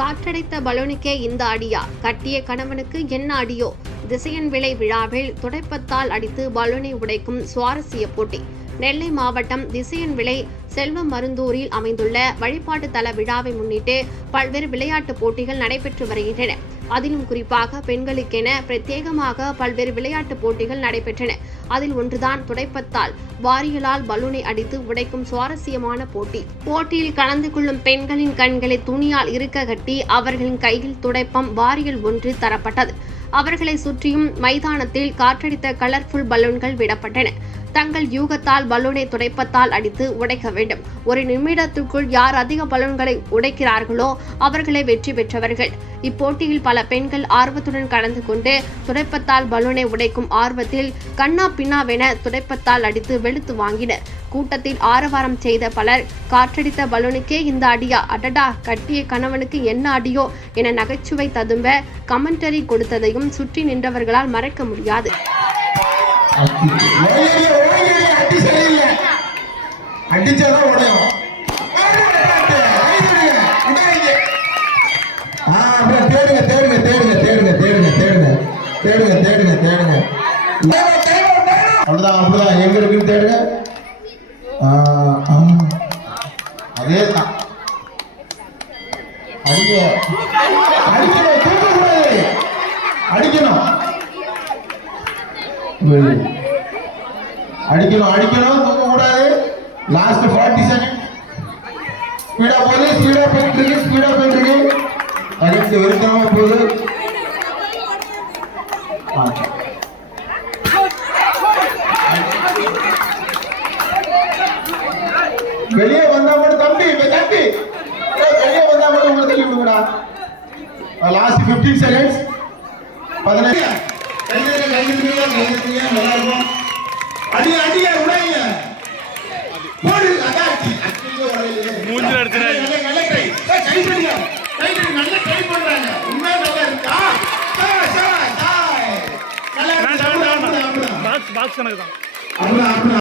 காற்றடைத்த பலூனுக்கே இந்த அடியா, கட்டிய கணவனுக்கு என்ன அடியோ. திசையன் விலை விழாவில் துடைப்பத்தால் அடித்து பலூனை உடைக்கும் சுவாரஸ்ய போட்டி. நெல்லை மாவட்டம் திசையன் விலை செல்வம் மருந்தூரில் அமைந்துள்ள வழிபாட்டு தல விழாவை முன்னிட்டு பல்வேறு விளையாட்டுப் போட்டிகள் நடைபெற்று வருகின்றன. அதிலும் குறிப்பாக பெண்களுக்கென பிரத்யேகமாக பல்வேறு விளையாட்டுப் போட்டிகள் நடைபெற்றன. அதில் ஒன்றுதான் துடைப்பத்தால் வாரியலால் பலூனை அடித்து உடைக்கும் சுவாரஸ்யமான போட்டி. போட்டியில் கலந்து கொள்ளும் பெண்களின் கண்களை துணியால் இருக்க கட்டி அவர்களின் கையில் துடைப்பம் வாரியல் ஒன்று தரப்பட்டது. அவர்களை சுற்றியும் மைதானத்தில் காற்றடித்த கலர்ஃபுல் பலூன்கள் விடப்பட்டன. தங்கள் யூகத்தால் பலூனை துடைப்பத்தால் அடித்து உடைக்க வேண்டும். ஒரு நிமிடத்திற்குள் யார் அதிக பலூன்களை உடைக்கிறார்களோ அவர்களை வெற்றி பெற்றவர்கள். இப்போட்டியில் பல பெண்கள் ஆர்வத்துடன் கலந்து கொண்டு துடைப்பத்தால் பலூனை உடைக்கும் ஆர்வத்தில் கண்ணா பின்னாவென துடைப்பத்தால் அடித்து வெளுத்து வாங்கினர். கூட்டத்தில் ஆரவாரம் செய்த பலர் காற்றடித்த பலூனுக்கே இந்த அடியா, அடடா, கட்டிய கணவனுக்கு என்ன அடியோ என நகைச்சுவை ததும்ப கமெண்டரி கொடுத்ததையும் சுற்றி நின்றவர்களால் மறக்க முடியாது. அப்படிதான் எங்க இருக்குன்னு தேடுங்க. அதேதான் அடிக்கணும் தூக்க கூடாது. Last 40 second. ஸ்பீடா போகுது, ஸ்பீடா போயிட்டு இருக்கு. அதுக்கு வெறுக்கமா போகுது. வெளியே வந்தா மட்டும் தம்பி வெளியே வந்தா மட்டும் உங்களை தள்ளி விடுங்கடா. Last 15 seconds. 15 நல்லா இருக்கும். அடியா உடைங்க போடு. மூஞ்சில அடிச்சறாங்க. நல்ல ட்ரை. கை பிடிங்க. நல்ல ட்ரை பண்றாங்க. உண்மையா நல்லா இருக்கா? நல்லா பாக்ஸ் கணக்கு தான்.